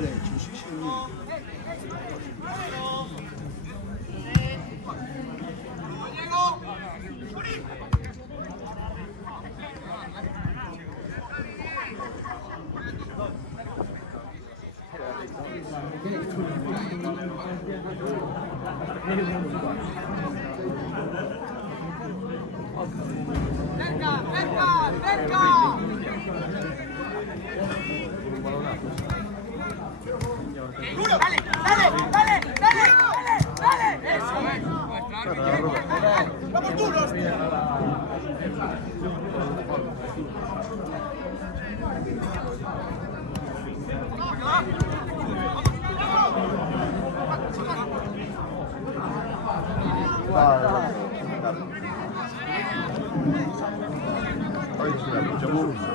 derecho, sí señor. ¡Cerca, cerca, cerca! ¡Dale, dale, dale, dale, dale! ¡Eso es! ¡Vamos duros!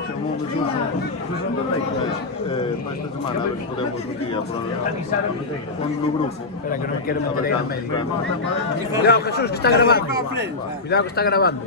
Chamou-me Susan da Reis para esta semana, a ver se podemos un día no grupo. Espera que no me quiero meter ahí en medio. Cuidado, Jesús, que está grabando. Cuidado que está grabando.